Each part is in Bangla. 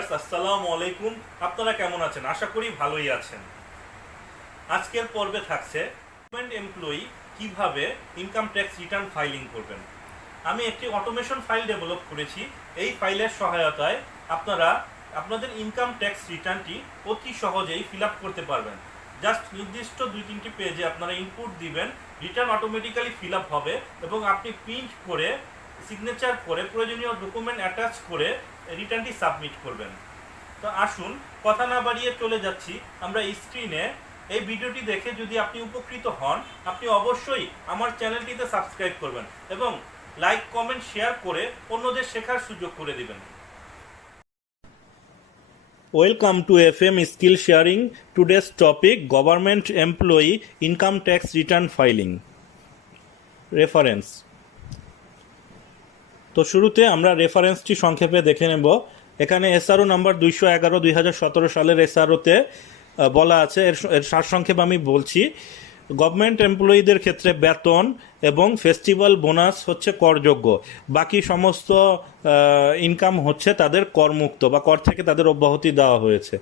ভিউয়ার্স, আসসালামু আলাইকুম। আপনারা কেমন আছেন? আশা করি ভালোই আছেন। আজকের পর্বে থাকছে গভর্নমেন্ট এমপ্লয়ি কিভাবে ইনকাম ট্যাক্স রিটার্ন ফাইলিং করবেন। আমি একটি অটোমেশন ফাইল ডেভেলপ করেছি। এই ফাইলের সহায়তায় আপনারা আপনাদের ইনকাম ট্যাক্স রিটার্নটি অতি সহজেই ফিল আপ করতে পারবেন। জাস্ট নির্দিষ্ট 2-3টি পেজে আপনারা ইনপুট দিবেন, রিটার্ন অটোমেটিক্যালি ফিল আপ হবে এবং আপনি প্রিন্ট করে সিগনেচার করে প্রয়োজনীয় ডকুমেন্ট অ্যাটাচ করে রিটার্নটি সাবমিট করবেন। তো আসুন কথা না বাড়িয়ে চলে যাচ্ছি আমরা স্ক্রিনে। এই ভিডিওটি দেখে যদি আপনি উপকৃত হন, আপনি অবশ্যই আমার চ্যানেলটিতে সাবস্ক্রাইব করবেন এবং লাইক, কমেন্ট, শেয়ার করে অন্যদের শেখার সুযোগ করে দিবেন। Welcome to FM skill sharing. Today's topic government employee income tax return filing. Reference. তো শুরুতে আমরা রেফারেন্সটি সংক্ষেপে দেখে নেব। এখানে এসআরও নাম্বার 211/2017 সালের এসআরওতে বলা আছে, এর সারসংক্ষেপ আমি বলছি। গভর্নমেন্ট এমপ্লয়ীদের ক্ষেত্রে বেতন এবং ফেস্টিভ্যাল বোনাস হচ্ছে করযোগ্য, বাকি সমস্ত ইনকাম হচ্ছে তাদের করমুক্ত বা কর থেকে তাদের অব্যাহতি দেওয়া হয়েছে।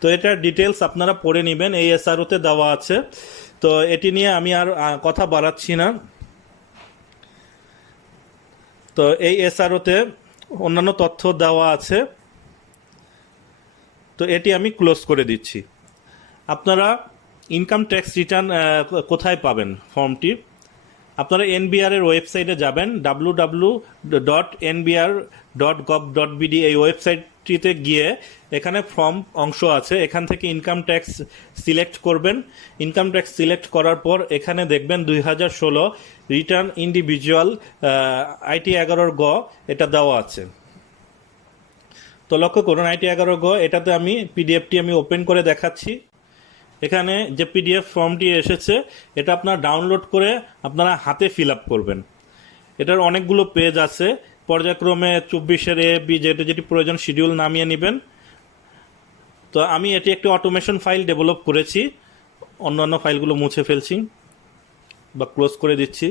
তো এটার ডিটেলস আপনারা পড়ে নেবেন, এই এসআরওতে দেওয়া আছে। তো এটি নিয়ে আমি আর কথা বাড়াচ্ছি না। তো এই এসআরওতে অন্যান্য তথ্য দেওয়া আছে। তো এটি আমি ক্লোজ করে দিচ্ছি। আপনারা ইনকাম ট্যাক্স রিটার্ন কোথায় পাবেন? ফর্মটি আপনারা এনবিআর এর ওয়েবসাইটে যাবেন, www.nbr.gov.bd। এই ওয়েবসাইটটিতে গিয়ে এখানে ফর্ম অংশ আছে, এখান থেকে ইনকাম ট্যাক্স সিলেক্ট করবেন। ইনকাম ট্যাক্স সিলেক্ট করার পর এখানে দেখবেন 2016 রিটার্ন ইন্ডিভিজুয়াল IT 11 গ এটা দেওয়া আছে। তো লক্ষ্য করুন IT 11 গ, এটাতে আমি পিডিএফটি আমি ওপেন করে দেখাচ্ছি। এখানে যে পিডিএফ ফর্মটি এসেছে এটা আপনারা ডাউনলোড করে আপনারা হাতে ফিল আপ করবেন। এটার অনেকগুলো পেজ আছে, পর্যায়ক্রমে 24-এর A-B যেটি প্রয়োজন শিডিউল নামিয়ে নেবেন। তো আমি এটি একটি অটোমেশন ফাইল ডেভেলপ করেছি, অন্যান্য ফাইলগুলো মুছে ফেলছি বা ক্লোজ করে দিচ্ছি।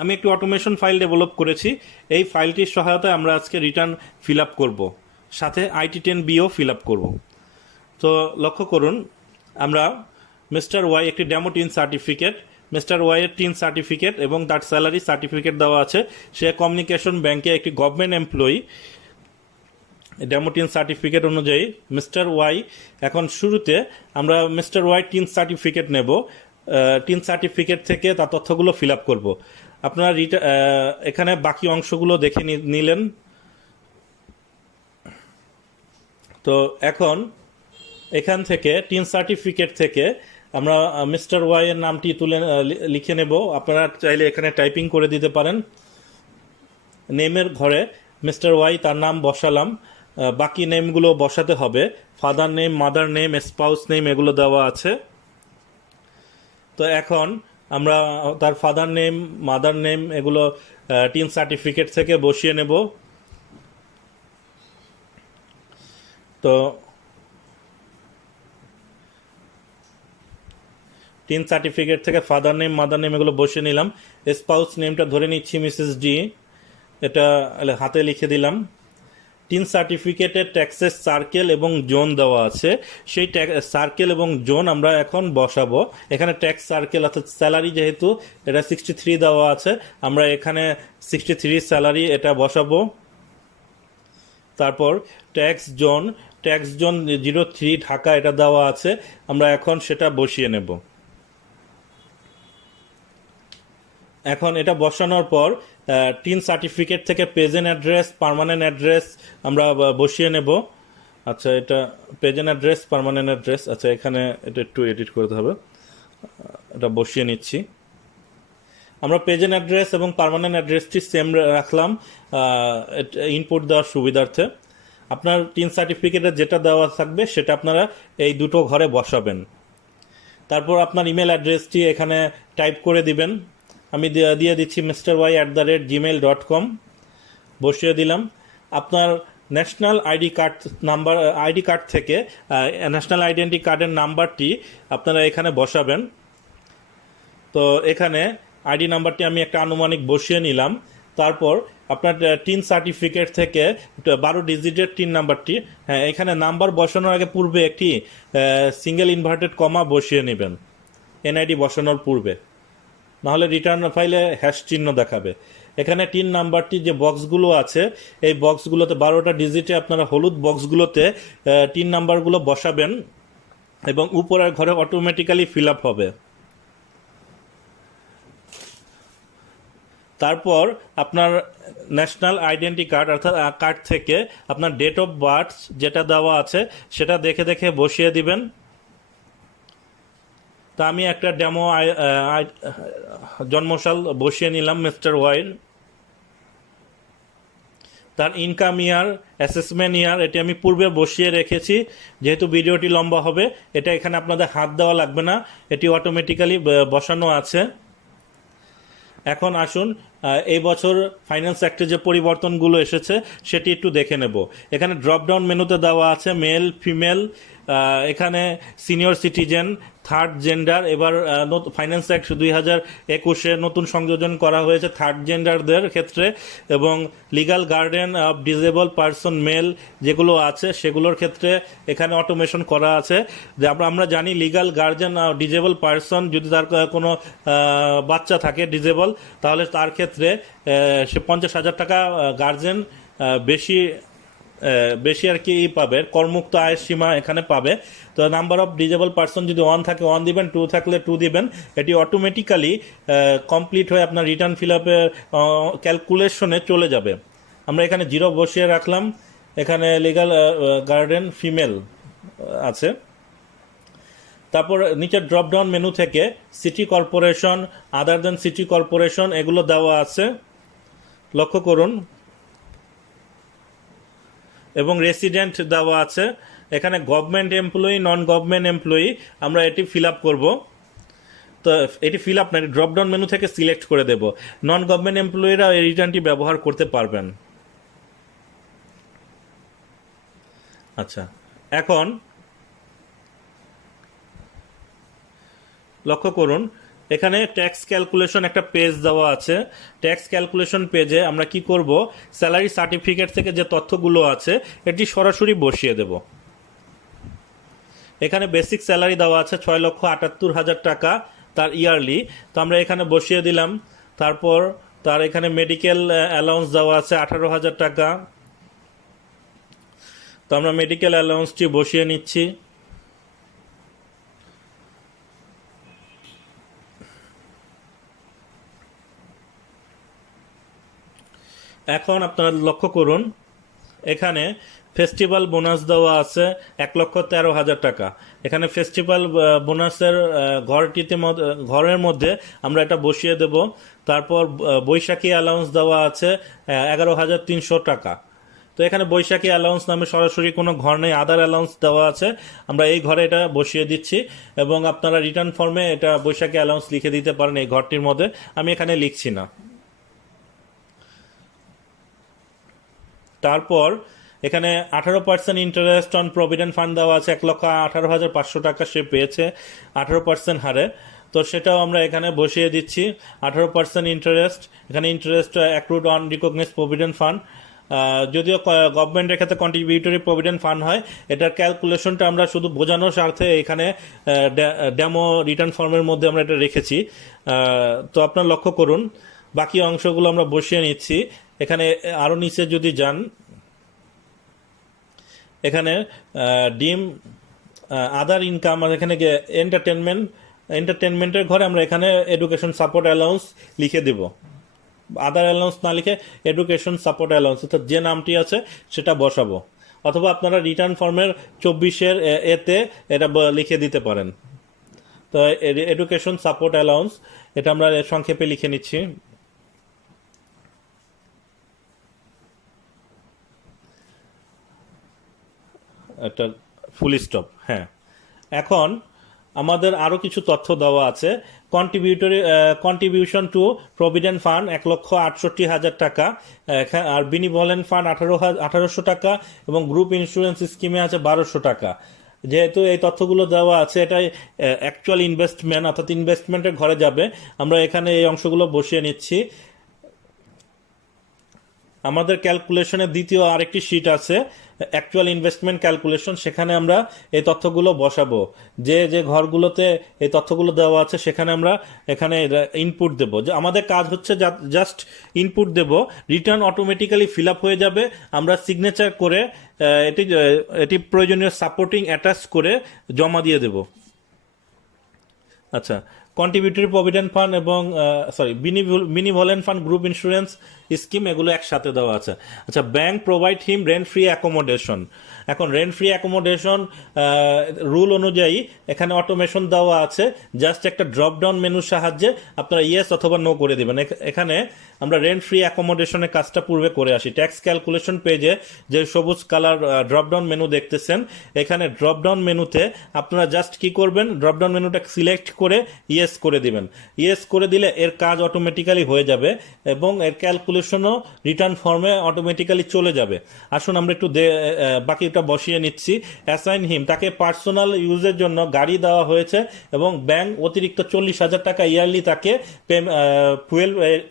আমি একটি অটোমেশন ফাইল ডেভেলপ করেছি, এই ফাইলটির সহায়তায় আমরা আজকে রিটার্ন ফিল আপ করবো, সাথে IT 10B-ও ফিল আপ করবো। তো লক্ষ্য করুন, আমরা মিস্টার ওয়াই একটি ডেমো টিন সার্টিফিকেট, মিস্টার ওয়াইয়ের টিন সার্টিফিকেট এবং তার স্যালারি সার্টিফিকেট দেওয়া আছে। সে কমিউনিকেশন ব্যাংকে একটি government employee. Demo tin certificate অনুযায়ী মিস্টার ওয়াই, এখন শুরুতে আমরা মিস্টার ওয়াই টিন সার্টিফিকেট নেব। টিন সার্টিফিকেট থেকে তার তথ্যগুলো ফিল আপ করবো। আপনারা এখানে বাকি অংশগুলো দেখে নিলেন। তো এখন এখান থেকে টিন সার্টিফিকেট থেকে আমরা মিস্টার ওয়াই এর নামটি লিখে নেব। আপনারা চাইলে এখানে টাইপিং করে দিতে পারেন। নেমের ঘরে মিস্টার ওয়াই তার নাম বসালাম, বাকি নেমগুলো বসাতে হবে। Father name, mother name, spouse name এগুলো দেওয়া আছে। তো এখন আমরা তার ফাদার নেম, মাদার নেম এগুলো টিন সার্টিফিকেট থেকে বসিয়ে নেব। তো টিন সার্টিফিকেট থেকে ফাদার নেম, মাদার নেম এগুলো বসিয়ে নিলাম। স্পাউস নেমটা ধরে নিচ্ছি মিসেস ডি, এটা হাতে লিখে দিলাম। টিন সার্টিফিকেটের ট্যাক্সেস সার্কেল এবং জোন দেওয়া আছে, সেই সার্কেল এবং জোন আমরা এখন বসাবো। এখানে ট্যাক্স সার্কেল অর্থাৎ স্যালারি যেহেতু এটা 63 দেওয়া আছে, আমরা এখানে 63 স্যালারি এটা বসাবো। তারপর ট্যাক্স জোন 03 ঢাকা এটা দেওয়া আছে, আমরা এখন সেটা বসিয়ে নেব। এখন এটা বসানোর পর টিন সার্টিফিকেট থেকে প্রেজেন্ট অ্যাড্রেস, পার্মানেন্ট অ্যাড্রেস আমরা বসিয়ে নেব। আচ্ছা, এটা প্রেজেন্ট অ্যাড্রেস, পার্মানেন্ট অ্যাড্রেস, আচ্ছা এখানে এটা একটু এডিট করতে হবে, এটা বসিয়ে নিচ্ছি। আমরা প্রেজেন্ট অ্যাড্রেস এবং পার্মানেন্ট অ্যাড্রেসটি সেম রাখলাম ইনপুট দেওয়ার সুবিধার্থে। আপনার টিন সার্টিফিকেটে যেটা দেওয়া থাকবে সেটা আপনারা এই দুটো ঘরে বসাবেন। তারপর আপনার ইমেল অ্যাড্রেসটি এখানে টাইপ করে দিবেন। আমি দিয়ে দিচ্ছি mr.y@gmail.com, বসিয়ে দিলাম। আপনার ন্যাশনাল আইডি কার্ড থেকে ন্যাশনাল আইডেন্টি কার্ডের নাম্বারটি আপনারা এখানে বসাবেন। তো এখানে আইডি নাম্বারটি আমি একটা আনুমানিক বসিয়ে নিলাম। তারপর আপনার টিন সার্টিফিকেট থেকে 12 ডিজিটের টিন নাম্বারটি, হ্যাঁ এখানে নাম্বার বসানোর আগে পূর্বে একটি সিঙ্গেল ইনভার্টেড কমা বসিয়ে নেবেন এনআইডি বসানোর পূর্বে, নাহলে রিটার্ন ফাইলে হ্যাশ চিহ্ন দেখাবে। এখানে টিন নাম্বারটি যে বক্সগুলো আছে এই বক্সগুলোতে 12টা ডিজিটে আপনারা হলুদ বক্সগুলোতে টিন নাম্বারগুলো বসাবেন এবং উপরের ঘরে অটোমেটিক্যালি ফিল আপ হবে। তারপর আপনার ন্যাশনাল আইডেন্টি কার্ড অর্থাৎ কার্ড থেকে আপনার ডেট অফ বার্থ যেটা দেওয়া আছে সেটা দেখে দেখে বসিয়ে দিবেন। তা আমি একটা ডেমো জন্মসাল বসিয়ে নিলাম মিস্টার ওয়াইর। তার ইনকাম ইয়ার, অ্যাসেসমেন্ট ইয়ার এটি আমি পূর্বে বসিয়ে রেখেছি, যেহেতু ভিডিওটি লম্বা হবে এটা এখানে আপনাদের হাত দেওয়া লাগবে না, এটি অটোমেটিক্যালি বসানো আছে। এখন আসুন এই বছর ফাইন্যান্স অ্যাক্টে যে পরিবর্তনগুলো এসেছে সেটি একটু দেখে নেব। এখানে ড্রপডাউন মেনুতে দেওয়া আছে মেল, ফিমেল, এখানে সিনিয়র সিটিজেন, থার্ড জেন্ডার। এবার ফাইন্যান্স অ্যাক্ট 2021-এ নতুন সংযোজন করা হয়েছে থার্ড জেন্ডারদের ক্ষেত্রে, এবং legal guardian of disable person male যেগুলো আছে সেগুলোর ক্ষেত্রে এখানে অটোমেশন করা আছে। যে আমরা জানি লিগাল গার্ডিয়ান ডিসেবল পারসন যদি তার কোনো বাচ্চা থাকে ডিসেবল, তাহলে তার ক্ষেত্রে সে 50,000 টাকা গার্জেন বেশি বেশি আর কি পাবে, করমুক্ত আয়ের সীমা এখানে পাবে। তো নাম্বার অফ ডিজেবল পার্সন যদি 1 থাকে 1 দিবেন, 2 থাকলে 2 দিবেন। এটি অটোমেটিক্যালি কমপ্লিট হয়ে আপনার রিটার্ন ফিল আপে ক্যালকুলেশনে চলে যাবে। আমরা এখানে 0 বসিয়ে রাখলাম। এখানে লিগাল গার্ডিয়ান ফিমেল আছে। তারপর নিচে ড্রপডাউন মেনু থেকে সিটি কর্পোরেশন, আদার দেন সিটি কর্পোরেশন এগুলো দেওয়া আছে, লক্ষ্য করুন, এবং রেসিডেন্ট দেওয়া আছে। এখানে government employee, non government employee আমরা এটি ফিল আপ করবো। তো এটি ফিল আপ না, ড্রপডাউন মেনু থেকে সিলেক্ট করে দেব। নন গভর্নমেন্ট এমপ্লয়িরা এই রিটার্নটি ব্যবহার করতে পারবেন। আচ্ছা, এখন লক্ষ্য করুন এখানে ট্যাক্স ক্যালকুলেশন একটা পেজ দেওয়া আছে। ট্যাক্স ক্যালকুলেশন পেজে আমরা কি করব, স্যালারি সার্টিফিকেট থেকে যে তথ্যগুলো আছে এটি সরাসরি বসিয়ে দেব। এখানে বেসিক স্যালারি দেওয়া আছে 6,78,000 টাকা তার ইয়ারলি, তো আমরা এখানে বসিয়ে দিলাম। তারপর তার এখানে মেডিকেল অ্যালাউন্স দেওয়া আছে 18,000 টাকা, তো আমরা মেডিকেল অ্যালাউন্সটি বসিয়ে নিচ্ছি। এখন আপনারা লক্ষ্য করুন এখানে ফেস্টিভ্যাল বোনাস দেওয়া আছে 1,13,000 টাকা। এখানে ফেস্টিভ্যাল বোনাসের ঘরের মধ্যে আমরা এটা বসিয়ে দেব। তারপর বৈশাখী অ্যালাউন্স দেওয়া আছে 11,300 টাকা। তো এখানে বৈশাখী অ্যালাউন্স নামে সরাসরি কোনো ঘর নেই, আদার অ্যালাউন্স দেওয়া আছে, আমরা এই ঘরে এটা বসিয়ে দিচ্ছি। এবং আপনারা রিটার্ন ফর্মে এটা বৈশাখী অ্যালাউন্স লিখে দিতে পারেন এই ঘরটির মধ্যে, আমি এখানে লিখছি না। তারপর এখানে 18% ইন্টারেস্ট অন প্রভিডেন্ট ফান্ড দেওয়া আছে, 1,18,500 টাকা সে পেয়েছে 18% হারে, তো সেটাও আমরা এখানে বসিয়ে দিচ্ছি 18% ইন্টারেস্ট। এখানে interest accrued on recognised provident fund, যদিও গভর্নমেন্টের ক্ষেত্রে কন্ট্রিবিউটরি প্রভিডেন্ট ফান্ড হয়, এটার ক্যালকুলেশনটা আমরা শুধু বোঝানোর স্বার্থে এখানে ডেমো রিটার্ন ফর্মের মধ্যে আমরা এটা রেখেছি। তো আপনার লক্ষ্য করুন বাকি অংশগুলো আমরা বসিয়ে নিচ্ছি। এখানে আরও নিচে যদি যান, এখানে ডিম আদার ইনকাম, এখানে এন্টারটেনমেন্টের ঘরে আমরা এখানে এডুকেশন সাপোর্ট অ্যালাউন্স লিখে দেব। আদার অ্যালাউন্স না লিখে এডুকেশন সাপোর্ট অ্যালাউন্স অর্থাৎ যে নামটি আছে সেটা বসাবো, অথবা আপনারা রিটার্ন ফর্মের 24-এর এতে এটা লিখে দিতে পারেন। তো এডুকেশন সাপোর্ট অ্যালাউন্স এটা আমরা সংক্ষেপে লিখে নিচ্ছি। একটা ফুল স্টপ। হ্যাঁ, এখন আমাদের আরও কিছু তথ্য দেওয়া আছে। কন্ট্রিবিউশন টু প্রভিডেন্ট ফান্ড 1,68,000 টাকা, আর বিনিভলেন্ট ফান্ড 1,800 টাকা, এবং গ্রুপ ইন্স্যুরেন্স স্কিমে আছে 1,200 টাকা। যেহেতু এই তথ্যগুলো দেওয়া আছে এটাই অ্যাকচুয়াল ইনভেস্টমেন্ট অর্থাৎ ইনভেস্টমেন্টের ঘরে যাবে, আমরা এখানে এই অংশগুলো বসিয়ে নিচ্ছি। আমাদের ক্যালকুলেশনের দ্বিতীয় আরেকটি শিট আছে, অ্যাকচুয়াল ইনভেস্টমেন্ট ক্যালকুলেশন। সেখানে আমরা এই তথ্যগুলো বসাবো, যে যে ঘরগুলোতে এই তথ্যগুলো দেওয়া আছে সেখানে আমরা এখানে ইনপুট দেব। যে আমাদের কাজ হচ্ছে জাস্ট ইনপুট দেব, রিটার্ন অটোমেটিক্যালি ফিল আপ হয়ে যাবে। আমরা সিগনেচার করে এটি প্রয়োজনীয় সাপোর্টিং অ্যাটাচ করে জমা দিয়ে দেব। আচ্ছা, কন্ট্রিবিউটরি প্রভিডেন্ট ফান্ড এবং বিনিভোলেন্ট ফান্ড গ্রুপ ইন্স্যুরেন্স স্কিম এগুলো একসাথে দেওয়া আছে। আচ্ছা, ব্যাংক প্রোভাইড হিম রেন্ট ফ্রি অ্যাকোমোডেশন। এখন রেন্ট ফ্রি অ্যাকোমোডেশন রুল অনুযায়ী এখানে অটোমেশন দেওয়া আছে, জাস্ট একটা ড্রপ ডাউন মেনুর সাহায্যে আপনারা ইয়েস অথবা নো করে দেবেন। এখানে আমরা রেন্ট ফ্রি অ্যাকোমোডেশনের কাজটা পূর্বে করে আসি। ট্যাক্স ক্যালকুলেশন পেজে যে সবুজ কালার ড্রপ ডাউন মেনু দেখতেছেন, এখানে ড্রপ ডাউন মেনুতে আপনারা জাস্ট কি করবেন, ড্রপ ডাউন মেনুটা সিলেক্ট করে ইয়েস করে দিবেন। ইয়েস করে দিলে এর কাজ অটোমেটিক্যালি হয়ে যাবে এবং এর ক্যালকুলেশনও রিটার্ন ফর্মে অটোমেটিক্যালি চলে যাবে। আসুন আমরা একটু বাকিটা বসিয়ে নিচ্ছি। অ্যাসাইন হিম, তাকে পার্সোনাল ইউজের জন্য গাড়ি দেওয়া হয়েছে এবং ব্যাংক অতিরিক্ত 40,000 টাকা ইয়ারলি তাকে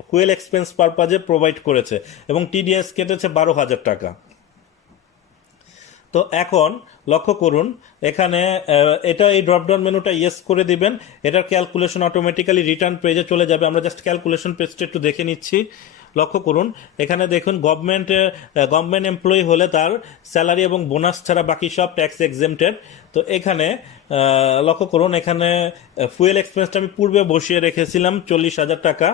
ফুয়েল এক্সপেন্স পারপাজে প্রোভাইড করেছে এবং টিডিএস কেটেছে 12,000 টাকা। তো এখন লক্ষ্য করুন, এখানে এটা এই ড্রপডাউন মেনুটা ইয়েস করে দিবেন, এটার ক্যালকুলেশন অটোমেটিক্যালি রিটার্ন পেজে চলে যাবে। আমরা জাস্ট ক্যালকুলেশন পেজটা একটু দেখে নিচ্ছি। লক্ষ্য করুন, এখানে দেখুন গভর্নমেন্ট এমপ্লয়ি হলে তার স্যালারি এবং বোনাস ছাড়া বাকি সব ট্যাক্স এক্সেম্পটেড। তো এখানে লক্ষ্য করুন, এখানে ফুয়েল এক্সপেন্সটা আমি পূর্বে বসিয়ে রেখেছিলাম 40,000 টাকা।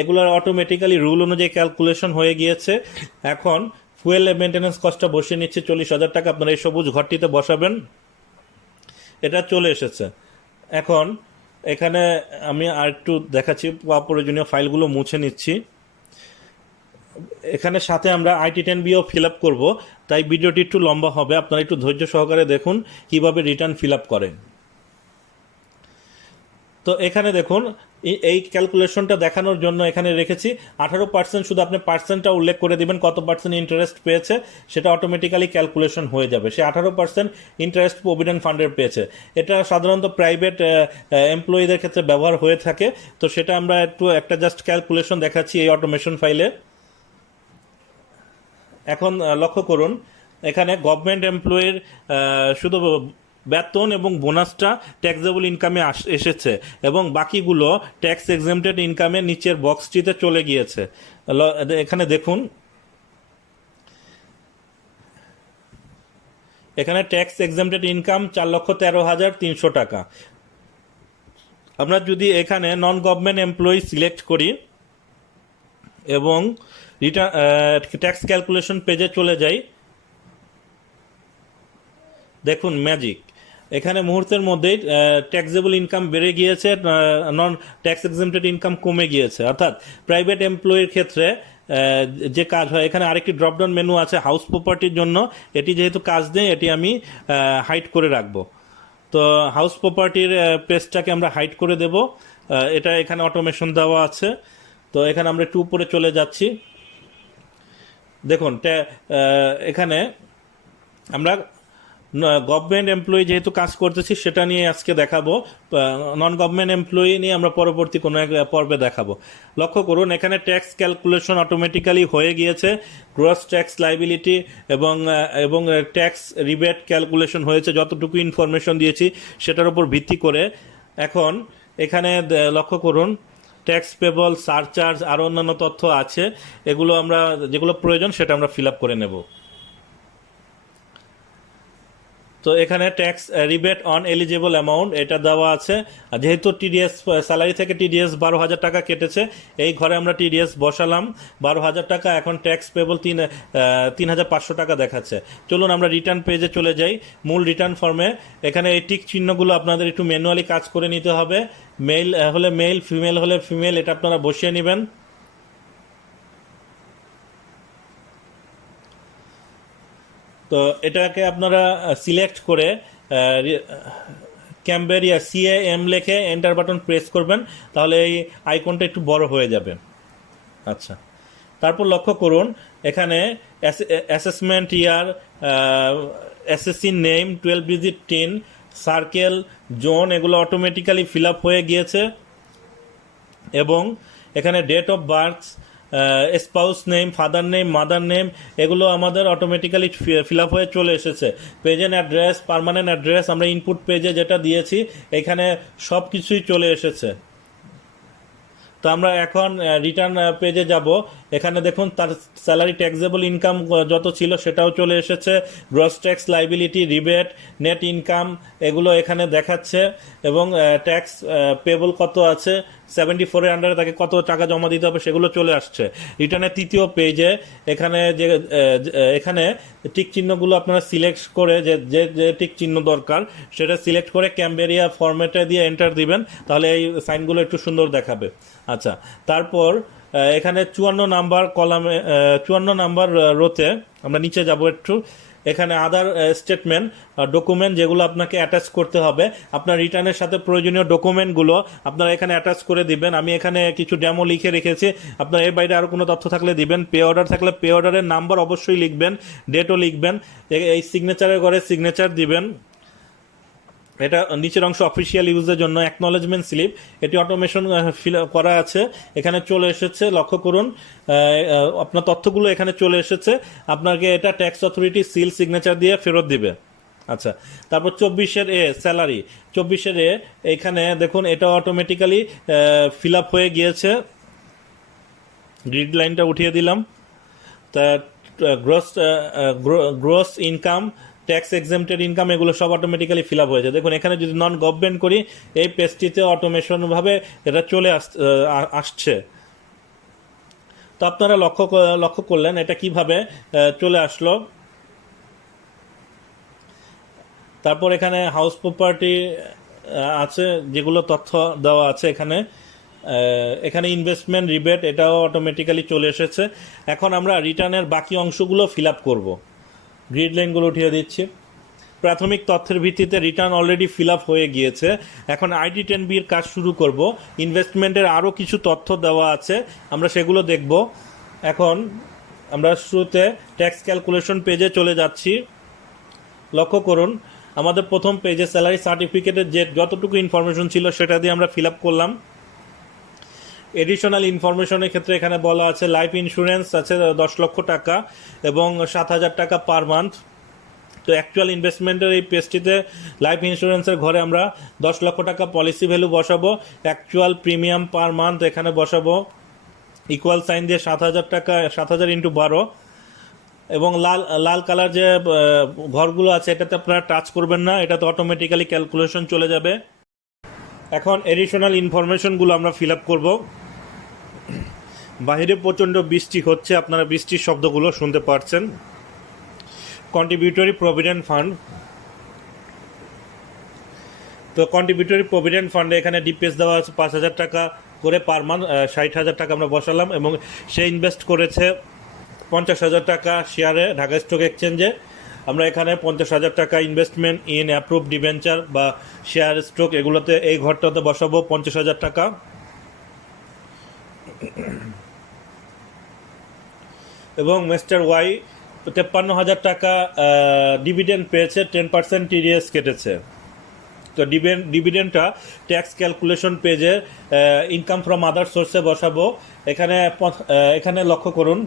এগুলোর অটোমেটিক্যালি রুল অনুযায়ী ক্যালকুলেশন হয়ে গিয়েছে। এখন ফুয়েল মেনটেন্যান্স কস্টটা বসিয়ে নিচ্ছে 40,000 টাকা। আপনারা এই সবুজ ঘরটিতে বসাবেন, এটা চলে এসেছে। এখন এখানে আমি আর একটু দেখাচ্ছি, প্রয়োজনীয় ফাইলগুলো মুছে নিচ্ছি। এখানে সাথে আমরা IT10B-ও ফিল আপ করবো, তাই ভিডিওটি একটু লম্বা হবে। আপনারা একটু ধৈর্য সহকারে দেখুন কিভাবে রিটার্ন ফিল আপ করেন। তো এখানে দেখুন, এই ক্যালকুলেশনটা দেখানোর জন্য এখানে রেখেছি 18%। শুধু আপনি পার্সেন্টটা উল্লেখ করে দিবেন, কত পার্সেন্ট ইন্টারেস্ট পেয়েছে, সেটা অটোমেটিক্যালি ক্যালকুলেশন হয়ে যাবে। সে 18% ইন্টারেস্ট প্রভিডেন্ট ফান্ডের পেয়েছে। এটা সাধারণত প্রাইভেট এমপ্লয়ীদের ক্ষেত্রে ব্যবহার হয়ে থাকে। তো সেটা আমরা একটা জাস্ট ক্যালকুলেশন দেখাচ্ছি এই অটোমেশন ফাইলে। এখন লক্ষ্য করুন, এখানে গভর্নমেন্ট এমপ্লয়ির শুধু বেতন এবং বোনাসটা ট্যাক্সেবল ইনকামে এসেছে এবং বাকিগুলো ট্যাক্স এক্সেম্পটেড ইনকামে নিচের বক্সটিতে চলে গিয়েছে। এখানে দেখুন, এখানে ট্যাক্স এক্সেম্পটেড ইনকাম 4,13,300 টাকা। আমরা যদি এখানে নন গভর্নমেন্ট এমপ্লয়ি সিলেক্ট করি এবং ট্যাক্স ক্যালকুলেশন পেজে চলে যাই, দেখুন ম্যাজিক, এখানে মুহূর্তের মধ্যেই ট্যাক্সেবল ইনকাম বেড়ে গিয়েছে, নন ট্যাক্স এক্সেম্পটেড ইনকাম কমে গিয়েছে। অর্থাৎ প্রাইভেট এমপ্লয়ির ক্ষেত্রে যে কাজ হয়, এখানে আরেকটি ড্রপডাউন মেনু আছে হাউস প্রপার্টির জন্য। এটি যেহেতু কাজ নেই, এটি আমি হাইড করে রাখবো। তো হাউস প্রপার্টির পেজটাকে আমরা হাইড করে দেব। এটা এখানে অটোমেশন দেওয়া আছে। তো এখানে আমরা একটু উপরে চলে যাচ্ছি। দেখুন, এখানে আমরা গভর্নমেন্ট এমপ্লয়ি যেহেতু কাজ করতেছি সেটা নিয়ে আজকে দেখাবো, নন গভর্নমেন্ট এমপ্লয়ি নিয়ে আমরা পরবর্তী কোনো এক পর্বে দেখাবো। লক্ষ্য করুন, এখানে ট্যাক্স ক্যালকুলেশন অটোমেটিক্যালি হয়ে গিয়েছে। গ্রস ট্যাক্স লাইবিলিটি এবং ট্যাক্স রিবেট ক্যালকুলেশন হয়েছে, যতটুকু ইনফরমেশন দিয়েছি সেটার উপর ভিত্তি করে। এখন এখানে লক্ষ্য করুন, ট্যাক্স পেবল, সারচার্জ, আরও অন্যান্য তথ্য আছে। এগুলো আমরা যেগুলো প্রয়োজন সেটা আমরা ফিল আপ করে নেব। তো এখানে tax rebate on eligible amount এটা দেওয়া আছে। যেহেতু টিডিএস স্যালারি থেকে টিডিএস 12,000 টাকা কেটেছে, এই ঘরে আমরা টিডিএস বসালাম 12,000 টাকা। এখন ট্যাক্স পেবল 3,500 টাকা দেখাচ্ছে। চলুন আমরা রিটার্ন পেজে চলে যাই, মূল রিটার্ন ফর্মে। এখানে এই টিক চিহ্নগুলো আপনাদের একটু ম্যানুয়ালি কাজ করে নিতে হবে। মেল হলে মেল, ফিমেল হলে ফিমেল, এটা আপনারা বসিয়ে নেবেন। তো এটাকে আপনারা সিলেক্ট করে ক্যাম্বেরিয়া CAM লিখে এন্টার বাটন প্রেস করবেন, তাহলে এই আইকনটা একটু বড় হয়ে যাবে। আচ্ছা, তারপর লক্ষ্য করুন, এখানে assessment year, SSC name, 12 digit TIN, circle, zone, এগুলো অটোমেটিক্যালি ফিল আপ হয়ে গিয়েছে। এবং এখানে date of birth, spouse name, father name, mother name, এগুলো আমাদের অটোমেটিক্যালি ফিল আপ হয়ে চলে এসেছে। প্রেজেন্ট অ্যাড্রেস, পার্মানেন্ট অ্যাড্রেস আমরা ইনপুট পেজে যেটা দিয়েছি এখানে সব কিছুই চলে এসেছে। তো আমরা এখন রিটার্ন পেজে যাব। এখানে দেখুন তার স্যালারি ট্যাক্সেবল ইনকাম যত ছিল সেটাও চলে এসেছে। Gross tax liability, rebate, net income এগুলো এখানে দেখাচ্ছে, এবং ট্যাক্স পেবল কত আছে, 74-এর আন্ডারে তাকে কত টাকা জমা দিতে হবে সেগুলো চলে আসছে। রিটার্নের তৃতীয় পেজে এখানে এখানে টিক চিহ্নগুলো আপনারা সিলেক্ট করে যে যে যে টিক চিহ্ন দরকার সেটা সিলেক্ট করে ক্যাম্বেরিয়া ফরম্যাটে দিয়ে এন্টার দিবেন, তাহলে এই সাইনগুলো একটু সুন্দর দেখাবে। আচ্ছা, তারপর এখানে 54 নাম্বার কলামে, 54 নাম্বার রোতে আমরা নিচে যাব একটু। এখানে আদার স্টেটমেন্ট ডকুমেন্ট যেগুলো আপনাকে অ্যাটাচ করতে হবে, আপনার রিটার্নের সাথে প্রয়োজনীয় ডকুমেন্টগুলো আপনারা এখানে অ্যাটাচ করে দিবেন। আমি এখানে কিছু ডেমো লিখে রেখেছি, আপনার এর বাইরে আরও কোনো তথ্য থাকলে দিবেন। পে অর্ডার থাকলে পে অর্ডারের নাম্বার অবশ্যই লিখবেন, ডেটও লিখবেন। এই সিগনেচারের ঘরে সিগনেচার দিবেন। এটা নিচের অংশ অফিসিয়াল ইউজের জন্য অ্যাকনলেজমেন্ট স্লিপ, এটি অটোমেশন ফিল করা আছে, এখানে চলে এসেছে। লক্ষ্য করুন আপনার তথ্যগুলো এখানে চলে এসেছে, আপনাকে এটা ট্যাক্স অথরিটি সিল সিগনেচার দিয়ে ফেরত দিবে। আচ্ছা, তারপর 24-এর স্যালারি, 24-এর এখানে দেখুন এটা অটোমেটিক্যালি ফিল আপ হয়ে গিয়েছে। গ্রিড লাইনটা উঠিয়ে দিলাম। তা gross income, tax exempted income এগুলো সব অটোমেটিক্যালি ফিল আপ হয়েছে। দেখুন এখানে যদি নন গভর্নমেন্ট করি এই পেজটিতে অটোমেশনভাবে এটা চলে আসছে। তো আপনারা লক্ষ্য করলেন এটা কিভাবে চলে আসলো। তারপর এখানে হাউস প্রপার্টি আছে, যেগুলো তথ্য দেওয়া আছে এখানে। এখানে ইনভেস্টমেন্ট, রিবেট এটাও অটোমেটিক্যালি চলে এসেছে। এখন আমরা রিটার্নের বাকি অংশগুলো ফিল আপ করবো। গ্রিড লাইনগুলো উঠিয়ে দিচ্ছি। প্রাথমিক তথ্যের ভিত্তিতে রিটার্ন অলরেডি ফিল আপ হয়ে গিয়েছে। এখন ID10B-র কাজ শুরু করব। ইনভেস্টমেন্টের আরও কিছু তথ্য দেওয়া আছে, আমরা সেগুলো দেখব। এখন আমরা শুরুতে ট্যাক্স ক্যালকুলেশন পেজে চলে যাচ্ছি। লক্ষ্য করুন আমাদের প্রথম পেজে স্যালারি সার্টিফিকেটের যে যতটুকু ইনফরমেশন ছিল সেটা দিয়ে আমরা ফিল আপ করলাম। এডিশনাল ইনফরমেশনের ক্ষেত্রে এখানে বলা আছে লাইফ ইন্স্যুরেন্স আছে 10 লক্ষ টাকা এবং 7,000 টাকা পার মান্থ। তো অ্যাকচুয়াল ইনভেস্টমেন্টের এই পেজটিতে লাইফ ইন্স্যুরেন্সের ঘরে আমরা 10 লক্ষ টাকা পলিসি ভ্যালু বসাবো, অ্যাকচুয়াল প্রিমিয়াম পার মান্থ এখানে বসাবো, ইকুয়াল সাইন দিয়ে 7,000 টাকা, 7,000 × 12, এবং লাল কালার যে ঘরগুলো আছে এটাতে আপনারা টাচ করবেন না, এটাতে অটোমেটিক্যালি ক্যালকুলেশন চলে যাবে। এখন এডিশনাল ইনফরমেশনগুলো আমরা ফিল আপ করবো। বাইরে প্রচণ্ড বৃষ্টি হচ্ছে, আপনারা বৃষ্টির শব্দগুলো শুনতে পাচ্ছেন। কন্ট্রিবিউটরি প্রভিডেন্ট ফান্ড, তো কন্ট্রিবিউটরি প্রভিডেন্ট ফান্ডে এখানে ডিপিএস দেওয়া আছে 5,000 টাকা করে পার মান্থ, 60,000 টাকা আমরা বসালাম, এবং সে ইনভেস্ট করেছে 50,000 টাকা শেয়ারে ঢাকা স্টক এক্সচেঞ্জে। আমরা এখানে 50,000 টাকা ইনভেস্টমেন্ট ইন অ্যাপ্রুভ ডিবেঞ্চার বা শেয়ার স্টক এগুলোতে এই ঘরটাতে বসাবো 50,000 টাকা। এবং মিস্টার ওয়াই 53,000 টাকা ডিভিডেন্ড পেয়েছে, 10% TDS কেটেছে। তো ডিভিডেন্ডটা ট্যাক্স ক্যালকুলেশন পেজে ইনকাম ফ্রম আদার সোর্সে বসাবো। এখানে লক্ষ্য করুন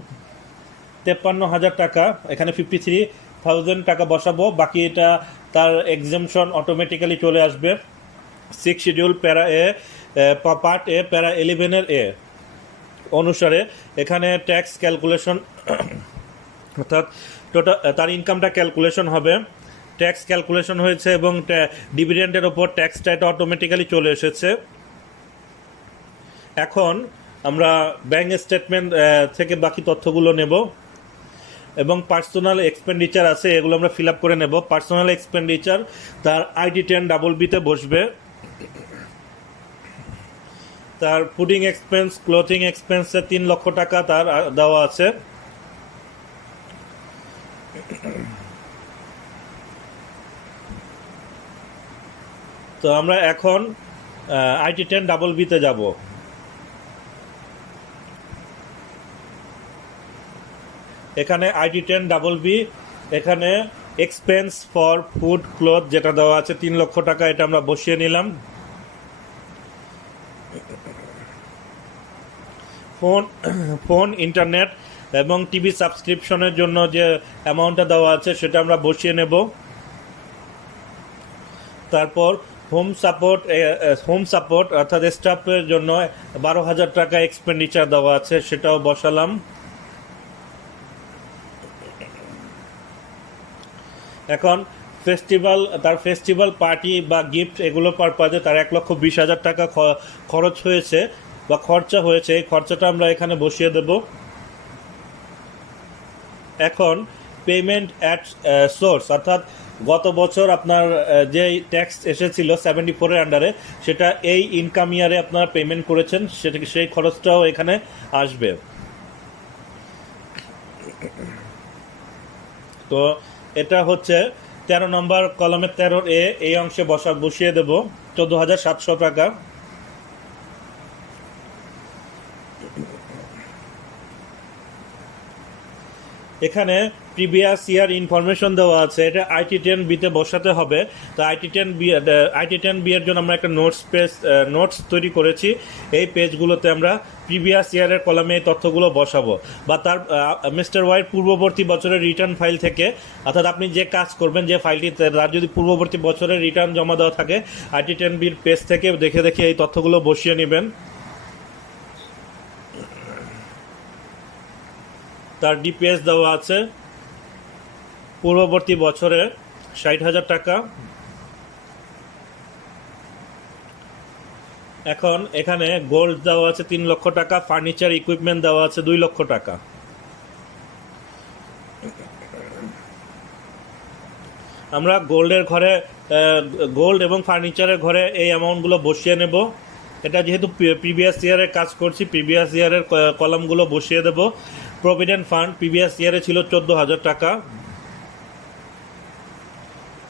53,000 টাকা, এখানে 53,000 টাকা বসাবো, বাকি এটা তার এক্সেমশন অটোমেটিক্যালি চলে আসবে। 6 শিডিউল প্যারা এ পার্ট এ প্যারা 11-এর এ অনুসারে এখানে ট্যাক্স ক্যালকুলেশন অর্থাৎ টোটাল তার ইনকামটা ক্যালকুলেশন হবে। ট্যাক্স ক্যালকুলেশন হয়েছে এবং ডিভিডেন্ডের ওপর ট্যাক্সটা এটা অটোমেটিক্যালি চলে এসেছে। এখন আমরা ব্যাংক স্টেটমেন্ট থেকে বাকি তথ্যগুলো নেব, এবং পার্সোনাল এক্সপেন্ডিচার আছে এগুলো আমরা ফিল আপ করে নেব। পার্সোনাল এক্সপেন্ডিচার তার ID10BB-তে বসবে। তার ফুডিং এক্সপেন্স, ক্লোথিং এক্সপেন্সে 3 লক্ষ টাকা তার দেওয়া আছে। তো আমরা এখন ID10BB-তে যাব। এখানে ID10BB, এখানে এক্সপেন্স ফর ফুড ক্লথ যেটা দেওয়া আছে 3 লক্ষ টাকা, এটা আমরা বসিয়ে নিলাম। ফোন ফোন ইন্টারনেট এবং টিভি সাবস্ক্রিপশনের জন্য যে অ্যামাউন্টটা দেওয়া আছে সেটা আমরা বসিয়ে নেব। তারপর হোম সাপোর্ট অর্থাৎ স্টাফের জন্য 12,000 টাকা এক্সপেন্ডিচার দেওয়া আছে, সেটাও বসালাম। এখন ফেস্টিভ্যাল পার্টি বা গিফট এগুলো পারপাজে তার 1,20,000 টাকা খরচ হয়েছে বা খরচা হয়েছে, এই খরচাটা আমরা এখানে বসিয়ে দেব। এখন পেমেন্ট অ্যাট সোর্স অর্থাৎ গত বছর আপনার যে ট্যাক্স এসেছিল 74-এর আন্ডারে, সেটা এই ইনকাম ইয়ারে আপনারা পেমেন্ট করেছেন, সেই খরচটাও এখানে আসবে। তো এটা হচ্ছে 13 নম্বর কলমের 13A, এই অংশে বসিয়ে দেব 14,700 টাকা। এখানে প্রিভিয়াস ইয়ার ইনফরমেশন দেওয়া আছে, এটা IT10B-তে বসাতে হবে। তো IT10B এর জন্য আমরা একটা নোটস তৈরি করেছি। এই পেজগুলোতে আমরা প্রিভিয়াস ইয়ারের কলামে এই তথ্যগুলো বসাবো, বা তার মিস্টার ওয়াইয়ের পূর্ববর্তী বছরের রিটার্ন ফাইল থেকে, অর্থাৎ আপনি যে কাজ করবেন যে ফাইলটি, তার যদি পূর্ববর্তী বছরের রিটার্ন জমা দেওয়া থাকে IT10B-র পেজ থেকে দেখে দেখে এই তথ্যগুলো বসিয়ে নেবেন। তার ডিপিএস দেওয়া আছে পূর্ববর্তী বছরে 60,000 টাকা। এখন এখানে গোল্ড দেওয়া আছে 3 লক্ষ টাকা, ফার্নিচার ইকুইপমেন্ট দেওয়া আছে 2 লক্ষ টাকা। আমরা গোল্ড এবং ফার্নিচারের ঘরে এই অ্যামাউন্টগুলো বসিয়ে নেব। এটা যেহেতু প্রিভিয়াস ইয়ারের কাজ করছি, প্রিভিয়াস ইয়ারের কলামগুলো বসিয়ে দেব। প্রভিডেন্ট ফান্ড প্রিভিয়াস ইয়ারে ছিল 14,000 টাকা।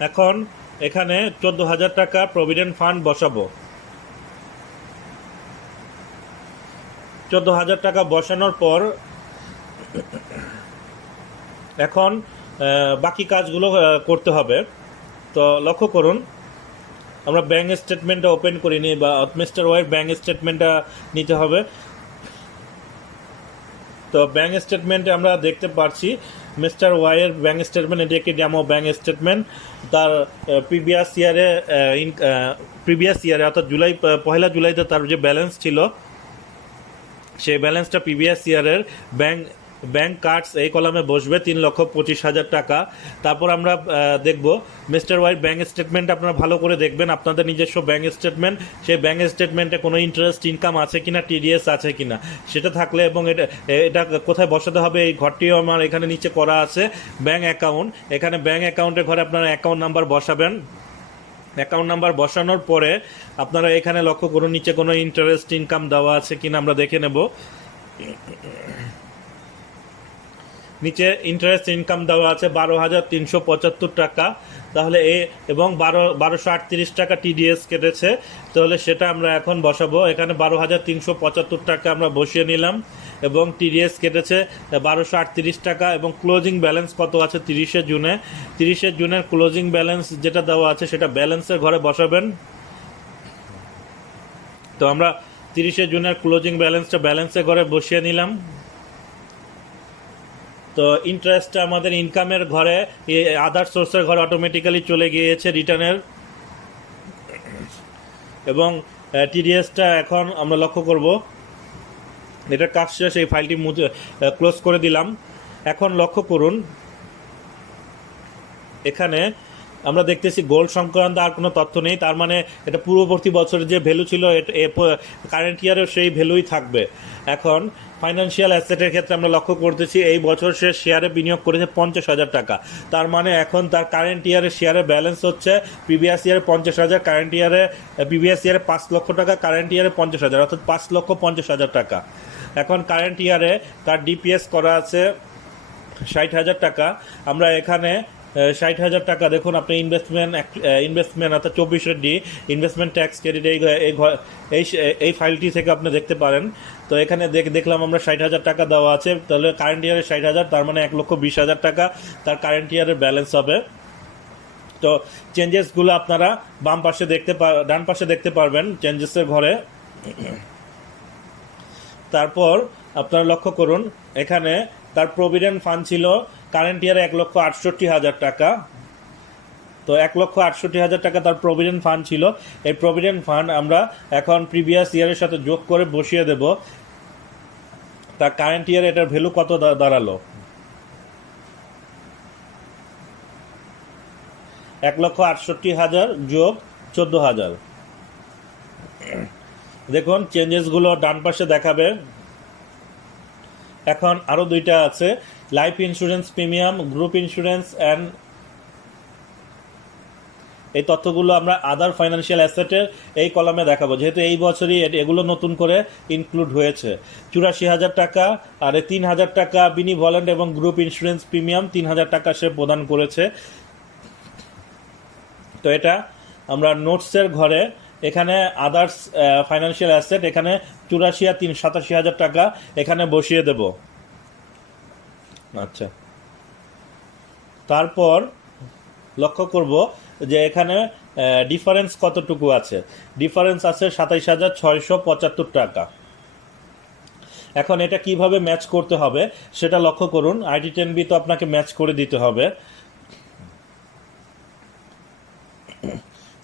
এখন এখানে 14,000 টাকা প্রভিডেন্ট ফান্ড বসাবো। 14,000 টাকা বসানোর পর এখন বাকি কাজগুলো করতে হবে। তো লক্ষ্য করুন, আমরা ব্যাংক স্টেটমেন্টটা ওপেন করিনি, বা মিস্টার ওয়াইয়ের ব্যাংক স্টেটমেন্টটা নিতে হবে। তো ব্যাংক স্টেটমেন্টে আমরা দেখতে পাচ্ছি মিস্টার ওয়াইয়ের ব্যাংক স্টেটমেন্ট, এটি একটি ডেমো ব্যাংক স্টেটমেন্ট। তার প্রিভিয়াস ইয়ারে অর্থাৎ পহেলা জুলাইতে তার যে ব্যালেন্স ছিল, সেই ব্যালেন্সটা প্রিভিয়াস ইয়ারের ব্যাংক কার্ডস এই কলামে বসবে 3,25,000 টাকা। তারপর আমরা দেখব মিস্টার ওয়াইয়ের ব্যাংক স্টেটমেন্ট, আপনারা ভালো করে দেখবেন আপনাদের নিজস্ব ব্যাংক স্টেটমেন্ট, সেই ব্যাংক স্টেটমেন্টে কোনো ইন্টারেস্ট ইনকাম আছে কিনা, টিডিএস আছে কিনা, সেটা থাকলে, এবং এটা কোথায় বসাতে হবে এই ঘরটিও আমার এখানে নিচে করা আছে। ব্যাংক অ্যাকাউন্ট, এখানে ব্যাংক অ্যাকাউন্টের ঘরে আপনারা অ্যাকাউন্ট নাম্বার বসাবেন। অ্যাকাউন্ট নাম্বার বসানোর পরে আপনারা এখানে লক্ষ্য করুন নিচে কোনো ইন্টারেস্ট ইনকাম দেওয়া আছে কিনা আমরা দেখে নেব। নিচে ইন্টারেস্ট ইনকাম দেওয়া আছে 12,375 টাকা। তাহলে এবং 1238 টাকা টিডিএস কেটেছে, তাহলে সেটা আমরা এখন বসাবো। এখানে 12,375 টাকা আমরা বসিয়ে নিলাম, এবং টিডিএস কেটেছে 1238 টাকা। এবং ক্লোজিং ব্যালেন্স কত আছে 30শে জুনের ক্লোজিং ব্যালেন্স যেটা দেওয়া আছে সেটা ব্যালেন্সের ঘরে বসাবেন। তো আমরা 30শে জুনের ক্লোজিং ব্যালেন্সটা ব্যালেন্সের ঘরে বসিয়ে নিলাম। তো ইন্টারেস্টটা আমাদের ইনকামের ঘরে, আদার সোর্সের ঘরে অটোমেটিক্যালি চলে গিয়েছে রিটার্নের। এবং টিডিএসটা এখন আমরা লক্ষ্য করব, এটা কাজ শেষ, এই ফাইলটি ক্লোজ করে দিলাম। এখন লক্ষ্য করুন, এখানে আমরা দেখতেছি গোল্ড সংক্রান্ত আর কোনো তথ্য নেই, তার মানে এটা পূর্ববর্তী বছরের যে ভ্যালু ছিল কারেন্ট ইয়ারেও সেই ভ্যালুই থাকবে। এখন ফাইন্যান্সিয়াল অ্যাসেটের ক্ষেত্রে আমরা লক্ষ্য করতেছি এই বছর সে শেয়ারে বিনিয়োগ করেছে 50,000 টাকা, তার মানে এখন তার কারেন্ট ইয়ারের শেয়ারের ব্যালেন্স হচ্ছে প্রিভিয়াস ইয়ারে 50,000, প্রিভিয়াস ইয়ারে 5 লক্ষ টাকা, কারেন্ট ইয়ারে 50,000, অর্থাৎ 5,50,000 টাকা। এখন কারেন্ট ইয়ারে তার ডিপিএস করা আছে 60,000 টাকা। আমরা এখানে 60,000 টাকা দেখুন, আপনি ইনভেস্টমেন্ট অর্থাৎ 24 ডি ইনভেস্টমেন্ট ট্যাক্স ক্রেডিট এই ফাইলটি থেকে আপনি দেখতে পারেন। তো এখানে দেখলাম আমরা 60,000 টাকা দেওয়া আছে, তাহলে কারেন্ট ইয়ারে 60,000, তার মানে 1,20,000 টাকা তার কারেন্ট ইয়ারের ব্যালেন্স হবে। তো চেঞ্জেসগুলো আপনারা ডান পাশে দেখতে পারবেন চেঞ্জেসের ঘরে। তারপর আপনারা লক্ষ্য করুন এখানে তার প্রভিডেন্ট ফান্ড ছিল কারেন্ট ইয়ারে 1,68,000 টাকা। তো 1,68,000 টাকা তার প্রভিডেন্ট ফান্ড ছিল। এই প্রভিডেন্ট ফান্ড আমরা এখন প্রিভিয়াস ইয়ারের সাথে যোগ করে বসিয়ে দেব। তার কারেন্ট ইয়ারে এটার ভ্যালু কত দাঁড়ালো? 1,68,000 যোগ 14,000। দেখুন চেঞ্জেসগুলো ডান পাশে দেখাবে। এখন আরো দুইটা আছে, life insurance premium, group insurance and এই তথ্যগুলো আমরা আদার ফাইন্যান্সিয়াল অ্যাসেটের এই কলামে দেখাবো, যেহেতু এই বছরই এগুলো নতুন করে ইনক্লুড হয়েছে। 84,000 টাকা আর 3,000 টাকা বিনিভলেন্ট এবং গ্রুপ ইন্স্যুরেন্স প্রিমিয়াম 3,000 টাকা সে প্রদান করেছে। তো এটা আমরা নোটসের ঘরে এখানে আদার্স ফাইন্যান্সিয়াল অ্যাসেট এখানে 84 আর 87,000 টাকা এখানে বসিয়ে দেব। আচ্ছা, তারপর লক্ষ্য করব যে এখানে ডিফারেন্স কতটুকু আছে। ডিফারেন্স আছে 27,675 টাকা। এখন এটা কিভাবে ম্যাচ করতে হবে সেটা লক্ষ্য করুন। আইটি 10B তো আপনাকে ম্যাচ করে দিতে হবে।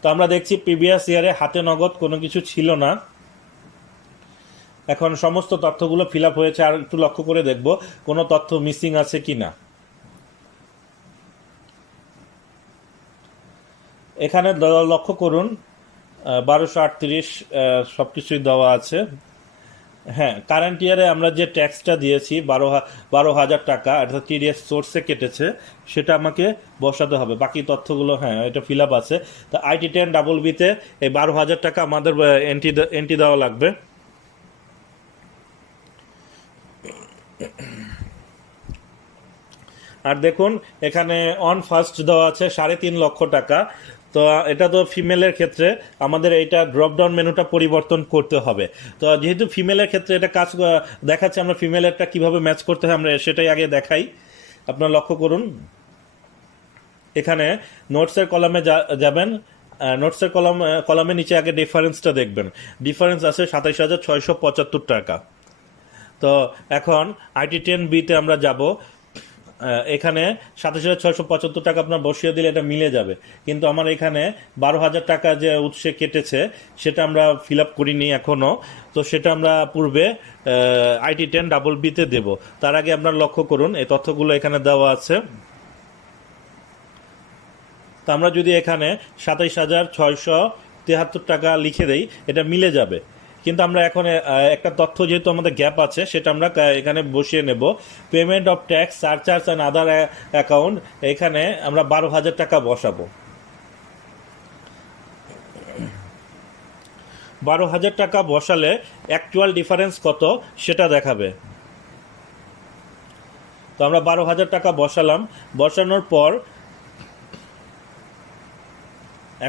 তো আমরা দেখছি প্রিভিয়াস ইয়ারে হাতে নগদ কোনো কিছু ছিল না। এখন সমস্ত তথ্যগুলো ফিল আপ হয়েছে, আর একটু লক্ষ্য করে দেখব কোনো তথ্য মিসিং আছে কিনা। এখানে লক্ষ্য করুন 1238 সবকিছুই দেওয়া আছে। হ্যাঁ, কারেন্ট ইয়ারে আমরা যে ট্যাক্সটা দিয়েছি 12,000 টাকা, অর্থাৎ টিডিএস সোর্সে কেটেছে, সেটা আমাকে বসাতে হবে। বাকি তথ্যগুলো হ্যাঁ এটা ফিল আপ আছে। তো আইটি 10BB-তে এই 12,000 টাকা আমাদের এন্ট্রি দেওয়া লাগবে। আর দেখুন এখানে অন ফার্স্ট দেওয়া আছে 3.5 লক্ষ টাকা। তো এটা তো ফিমেলের ক্ষেত্রে আমাদের এইটা ড্রপডাউন মেনুটা পরিবর্তন করতে হবে। তো যেহেতু ফিমেলের ক্ষেত্রে এটা কাজ দেখাচ্ছে, আমরা ফিমেলেরটা কিভাবে ম্যাচ করতে হয় আমরা সেটাই আগে দেখাই। আপনারা লক্ষ্য করুন এখানে নোটসের কলামে যাবেন। নোটসের কলামে নিচে আগে ডিফারেন্সটা দেখবেন। ডিফারেন্স আছে 27,675 টাকা। তো এখন আইটি 10B-তে আমরা যাব। এখানে 27,675 টাকা আপনার বসিয়ে দিলে এটা মিলে যাবে, কিন্তু আমার এখানে 12,000 টাকা যে উৎসে কেটেছে সেটা আমরা ফিল আপ করিনি এখনো। তো সেটা আমরা পূর্বে আইটি 10BB-তে দেব। তার আগে আপনার লক্ষ্য করুন এই তথ্যগুলো এখানে দেওয়া আছে। তো আমরা যদি এখানে 27,673 টাকা লিখে দেই এটা মিলে যাবে, কিন্তু আমরা এখন একটা তথ্য যেহেতু আমাদের গ্যাপ আছে সেটা আমরা এখানে বসিয়ে নেব। Payment of tax, surcharge and other account, এখানে আমরা 12,000 টাকা বসাবো। 12,000 টাকা বসালে অ্যাকচুয়াল ডিফারেন্স কত সেটা দেখাবে। তো আমরা 12,000 টাকা বসালাম। বসানোর পর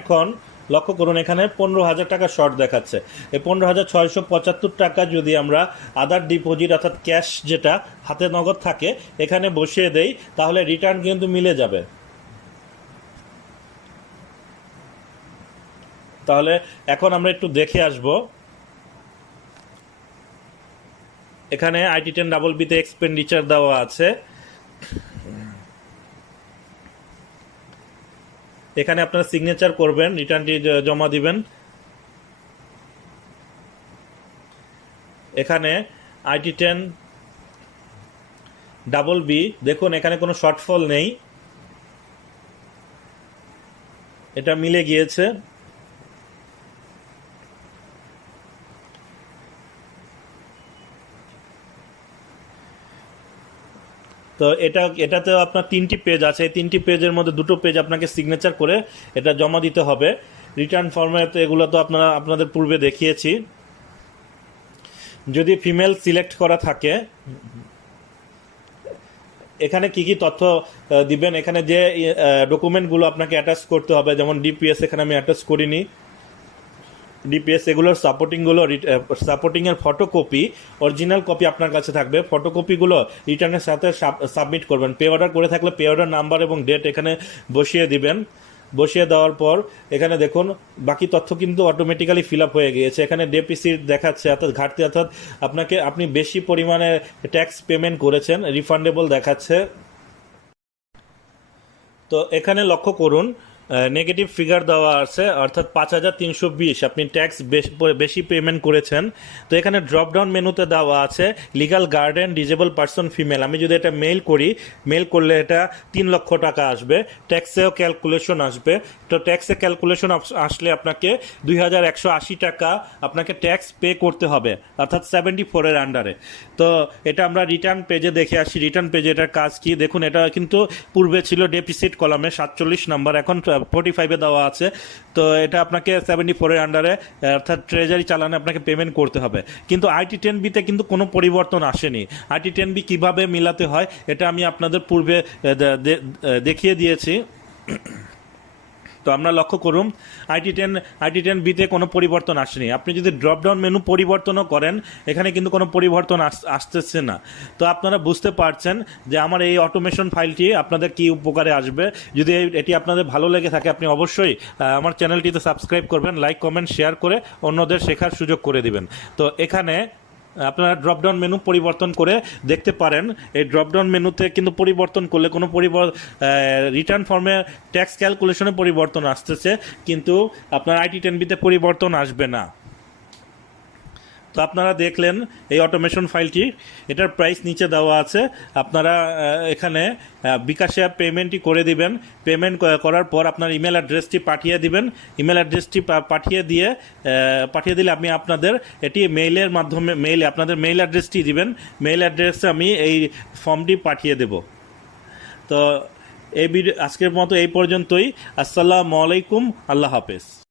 এখন লক্ষ্য করুন এখানে 15,000 টাকা শর্ট দেখাচ্ছে। এই 15,675 টাকা যদি আমরা আদার ডিপোজিট অর্থাৎ ক্যাশ যেটা হাতে নগদ থাকে এখানে বসিয়ে দেই তাহলে রিটার্ন কিন্তু মিলে যাবে। তাহলে এখন আমরা একটু দেখে আসব। এখানে আইটি 10BB-তে এক্সপেন্ডিচার দেওয়া আছে। এখানে আপনারা সিগনেচার করবেন, রিটার্নটি জমা দিবেন। এখানে আইটি 10BB দেখুন এখানে কোনো শর্টফল নেই, এটা মিলে গিয়েছে। তো এটাতেও আপনার 3টি পেজ আছে। এই 3টি পেজের মধ্যে 2টো পেজ আপনাকে সিগনেচার করে এটা জমা দিতে হবে। রিটার্ন ফরম্যাট এগুলো তো আপনাদের পূর্বে দেখিয়েছি। যদি ফিমেল সিলেক্ট করা থাকে এখানে কি কি তথ্য দিবেন, এখানে যে ডকুমেন্টগুলো আপনাকে অ্যাটাচ করতে হবে, যেমন ডিপিএস এখানে আমি অ্যাটাচ করিনি। ডিপিএস এগুলোর সাপোর্টিংয়ের ফটোকপি, অরিজিনাল কপি আপনার কাছে থাকবে। ফটোকপিগুলো রিটার্নের সাথে সাবমিট করবেন। পে অর্ডার করে থাকলে পে অর্ডার নাম্বার এবং ডেট এখানে বসিয়ে দিবেন। বসিয়ে দেওয়ার পর এখানে দেখুন বাকি তথ্য কিন্তু অটোমেটিক্যালি ফিল আপ হয়ে গিয়েছে। এখানে ডেফিসিট দেখাচ্ছে, অর্থাৎ ঘাটতি, অর্থাৎ আপনি বেশি পরিমাণে ট্যাক্স পেমেন্ট করেছেন, রিফান্ডেবল দেখাচ্ছে। তো এখানে লক্ষ্য করুন নেগেটিভ ফিগার দেওয়া আছে, অর্থাৎ 5,320 আপনি ট্যাক্স বেশি পেমেন্ট করেছেন। তো এখানে ড্রপ ডাউন মেনুতে দেওয়া আছে legal guardian disable person female. আমি যদি এটা মেল করলে এটা 3 লক্ষ টাকা আসবে, ট্যাক্সেও ক্যালকুলেশন আসবে। তো ট্যাক্সে ক্যালকুলেশন আসলে আপনাকে 2,180 টাকা আপনাকে ট্যাক্স পে করতে হবে, অর্থাৎ 74 এর আন্ডারে। তো এটা আমরা রিটার্ন পেজে দেখে আসি। রিটার্ন পেজে এটার কাজ কি দেখুন, এটা কিন্তু পূর্বে ছিল ডেফিসিট কলামে 47 নাম্বার, এখন 45-এ দেওয়া আছে। তো এটা আপনাকে 74 এর আন্ডারে, অর্থাৎ ট্রেজারি চালানে আপনাকে পেমেন্ট করতে হবে। কিন্তু IT10B-তে কিন্তু কোনো পরিবর্তন আসেনি। IT10B কিভাবে মিলাতে হয় এটা আমি আপনাদের পূর্বে দেখিয়ে দিয়েছি। তো আমরা লক্ষ্য করুন IT10B-তে কোনো পরিবর্তন আসেনি। আপনি যদি ড্রপ ডাউন মেনু পরিবর্তনও করেন, এখানে কিন্তু কোনো পরিবর্তন আসতেছে না। তো আপনারা বুঝতে পারছেন যে আমার এই অটোমেশন ফাইলটি আপনাদের কি উপকারে আসবে। যদি এটি আপনাদের ভালো লেগে থাকে, আপনি অবশ্যই আমার চ্যানেলটিতে সাবস্ক্রাইব করবেন, লাইক কমেন্ট শেয়ার করে অন্যদের শেখার সুযোগ করে দিবেন। তো এখানে আপনারা ড্রপডাউন মেনু পরিবর্তন করে দেখতে পারেন। এই ড্রপডাউন মেনুতে কিন্তু পরিবর্তন করলে কোনো রিটার্ন ফর্মে ট্যাক্স ক্যালকুলেশনে পরিবর্তন আসতেছে, কিন্তু আপনার IT10B-তে পরিবর্তন আসবে না। তো আপনারা দেখলেন এই অটোমেশন ফাইলটি, এটার প্রাইস নিচে দেওয়া আছে। আপনারা এখানে বিকাশে পেমেন্টটি করে দিবেন। পেমেন্ট করার পর আপনার ইমেল অ্যাড্রেসটি পাঠিয়ে দিবেন। ইমেল অ্যাড্রেসটি পাঠিয়ে দিলে আমি আপনাদের এটি মেইলের মাধ্যমে আপনাদের মেইল অ্যাড্রেসটি দিবেন। মেইল অ্যাড্রেসে আমি এই ফর্মটি পাঠিয়ে দেব। তো এই ভিডিও আজকের মতো এই পর্যন্তই। আসসালামু আলাইকুম, আল্লাহ হাফেজ।